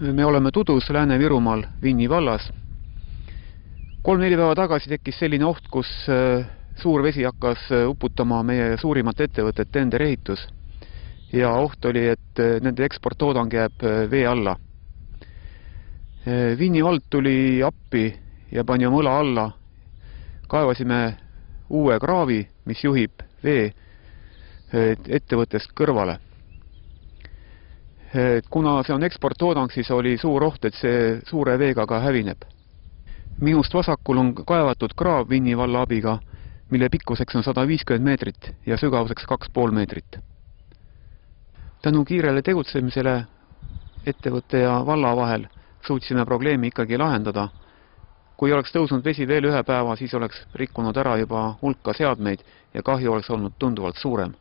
Me oleme Tudus Lääne-Virumaal Vinni vallas. 3-4 päeva tagasi tekkis selline oht, kus suur vesi hakkas uputama meie suurimat ettevõtet Tender Ehitus. Ja oht oli, et nende eksporttoodang jääb vee alla. Vinni vald tuli appi ja pani oma õla alla. Kaevasime uue kraavi, mis juhib vee ettevõttest kõrvale. Kuna see on eksporttoodang, siis oli suur oht, et see suure veega ka hävineb. Minust vasakul on kaevatud kraav Vinni valla abiga, mille pikkuseks on 150 meetrit ja sügavuseks 2,5 meetrit. Tänu kiirele tegutsemisele ettevõtte ja valla vahel suutsime probleemi ikkagi lahendada. Kui oleks tõusnud vesi veel ühe päeva, siis oleks rikkunud ära juba hulka seadmeid ja kahju oleks olnud tunduvalt suurem.